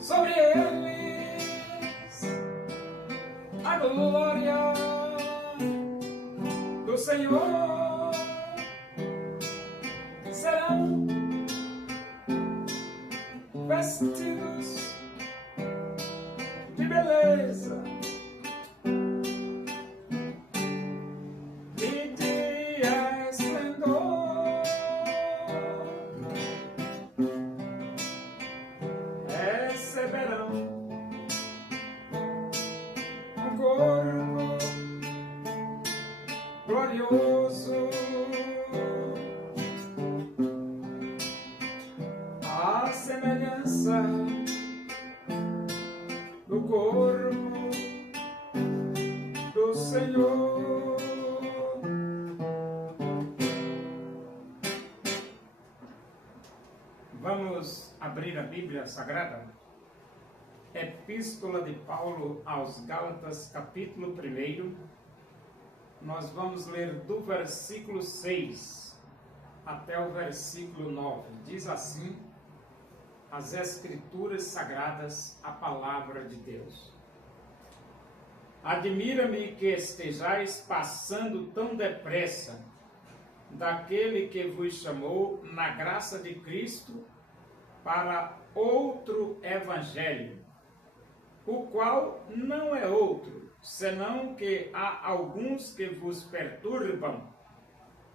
Sobre eles a glória do Senhor, serão vestidos de beleza e de esplendor. Receberão um corpo glorioso, à semelhança do corpo do Senhor. Vamos abrir a Bíblia Sagrada? Epístola de Paulo aos Gálatas, capítulo 1. Nós vamos ler do versículo 6 até o versículo 9. Diz assim as Escrituras Sagradas, a palavra de Deus. Admira-me que estejais passando tão depressa daquele que vos chamou na graça de Cristo para outro evangelho, o qual não é outro, senão que há alguns que vos perturbam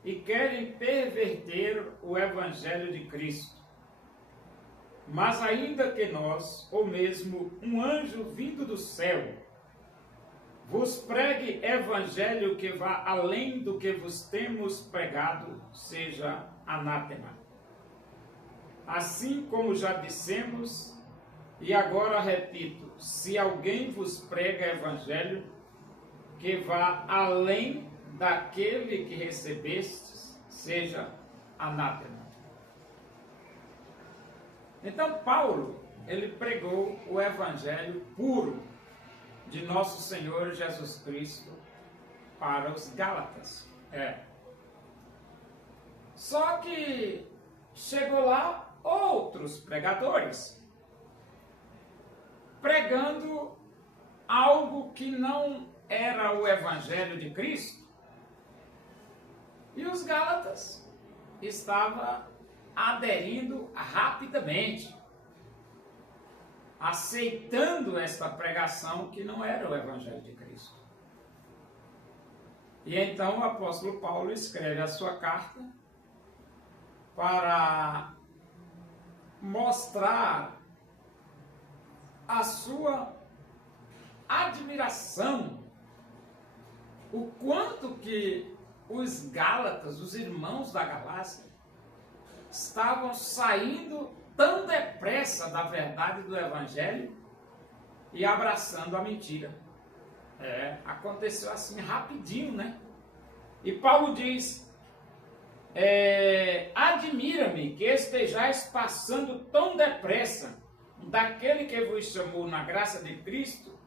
e querem perverter o evangelho de Cristo. Mas ainda que nós, ou mesmo um anjo vindo do céu, vos pregue evangelho que vá além do que vos temos pregado, seja anátema. Assim como já dissemos, e agora repito, se alguém vos prega evangelho que vá além daquele que recebestes, seja anátema. Então Paulo, ele pregou o evangelho puro de nosso Senhor Jesus Cristo para os Gálatas. Só que chegou lá outros pregadores, pregando algo que não era o evangelho de Cristo. E os Gálatas estavam aderindo rapidamente, aceitando esta pregação que não era o evangelho de Cristo. E então o apóstolo Paulo escreve a sua carta para mostrar a sua admiração, o quanto que os Gálatas, os irmãos da Galácia, estavam saindo tão depressa da verdade do evangelho e abraçando a mentira. Aconteceu assim rapidinho, né? E Paulo diz: admira-me que estejais passando tão depressa daquele que vos chamou na graça de Cristo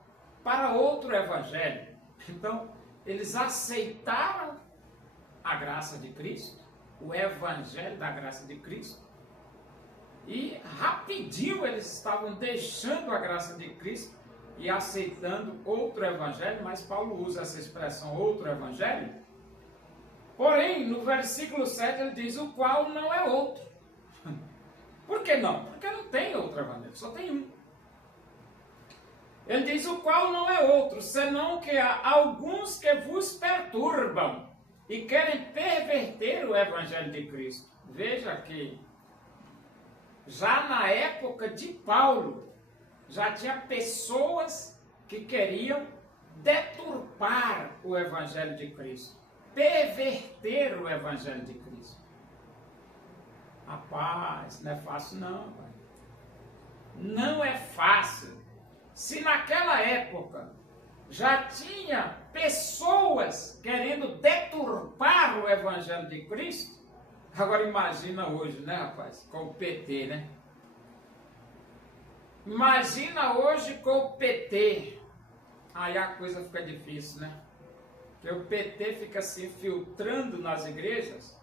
para outro evangelho. Então, eles aceitaram a graça de Cristo, o evangelho da graça de Cristo, e rapidinho eles estavam deixando a graça de Cristo e aceitando outro evangelho, mas Paulo usa essa expressão outro evangelho. Porém, no versículo 7 ele diz: o qual não é outro. Por que não? Porque não tem outro evangelho, só tem um. Ele diz: o qual não é outro, senão que há alguns que vos perturbam e querem perverter o evangelho de Cristo. Veja que já na época de Paulo, já tinha pessoas que queriam deturpar o evangelho de Cristo, perverter o evangelho de Cristo. Rapaz, não é fácil não, pai. Não é fácil. Se naquela época já tinha pessoas querendo deturpar o evangelho de Cristo, agora imagina hoje, né, rapaz, com o PT, né? Imagina hoje com o PT. Aí a coisa fica difícil, né? Porque o PT fica se infiltrando nas igrejas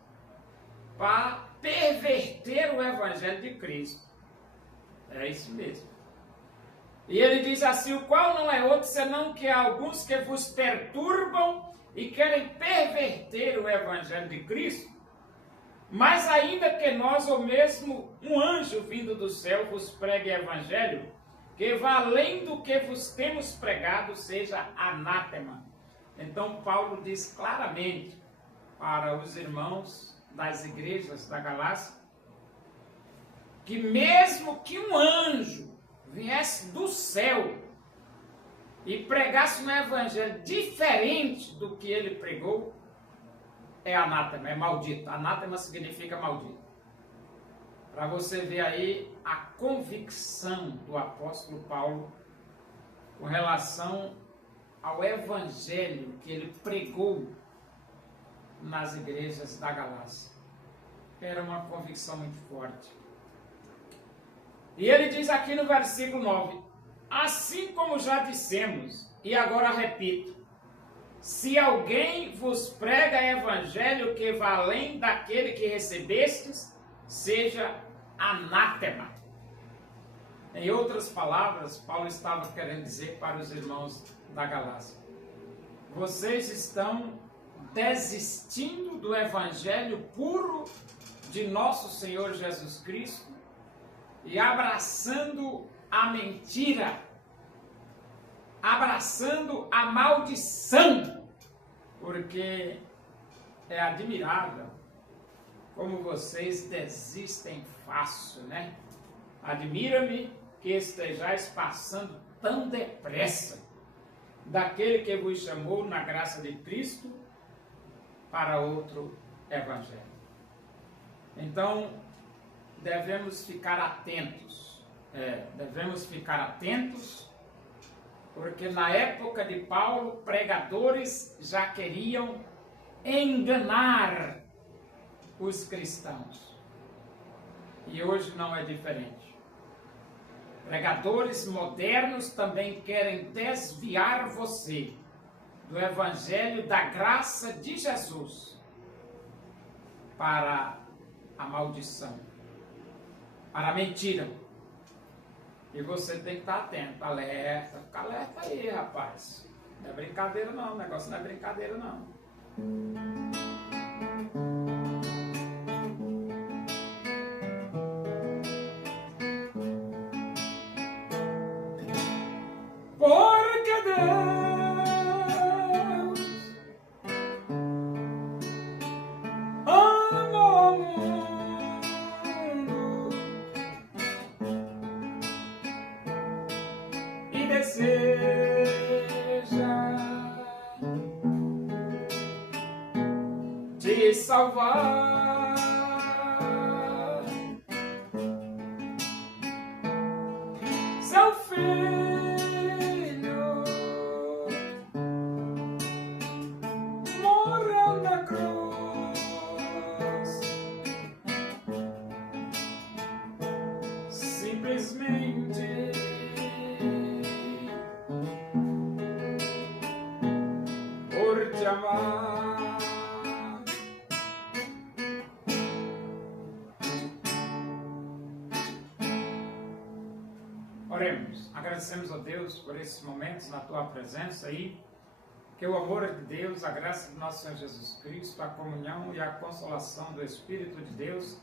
para perverter o Evangelho de Cristo. É isso mesmo. E ele diz assim: o qual não é outro senão que há alguns que vos perturbam e querem perverter o Evangelho de Cristo. Mas ainda que nós, ou mesmo um anjo vindo do céu, vos pregue o Evangelho, que vá além do que vos temos pregado, seja anátema. Então Paulo diz claramente para os irmãos das igrejas da Galácia, que mesmo que um anjo viesse do céu e pregasse um evangelho diferente do que ele pregou, é anátema, é maldito. Anátema significa maldito. Para você ver aí a convicção do apóstolo Paulo com relação ao evangelho que ele pregou nas igrejas da Galácia. Era uma convicção muito forte. E ele diz aqui no versículo 9: assim como já dissemos, e agora repito, se alguém vos prega evangelho que vá além daquele que recebestes, seja anátema. Em outras palavras, Paulo estava querendo dizer para os irmãos da Galácia: vocês estão desistindo do evangelho puro de nosso Senhor Jesus Cristo e abraçando a mentira, abraçando a maldição, porque é admirável como vocês desistem fácil, né? Admira-me que estejais passando tão depressa daquele que vos chamou na graça de Cristo para outro evangelho. Então, devemos ficar atentos, porque na época de Paulo, pregadores já queriam enganar os cristãos. E hoje não é diferente. Pregadores modernos também querem desviar você do evangelho da graça de Jesus para a maldição, para a mentira. E você tem que estar atento, alerta, fica alerta aí, rapaz. Não é brincadeira não, o negócio não é brincadeira não. Porque Deus ama o mundo e deseja te salvar. Seu filho morreu na cruz, simplesmente por te amar. Oremos. Agradecemos a Deus por esses momentos na tua presença aí, que o amor de Deus, a graça do nosso Senhor Jesus Cristo, a comunhão e a consolação do Espírito de Deus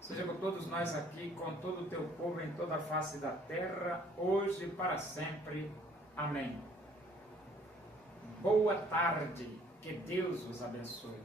seja com todos nós aqui, com todo o teu povo em toda a face da terra, hoje e para sempre. Amém. Boa tarde, que Deus vos abençoe.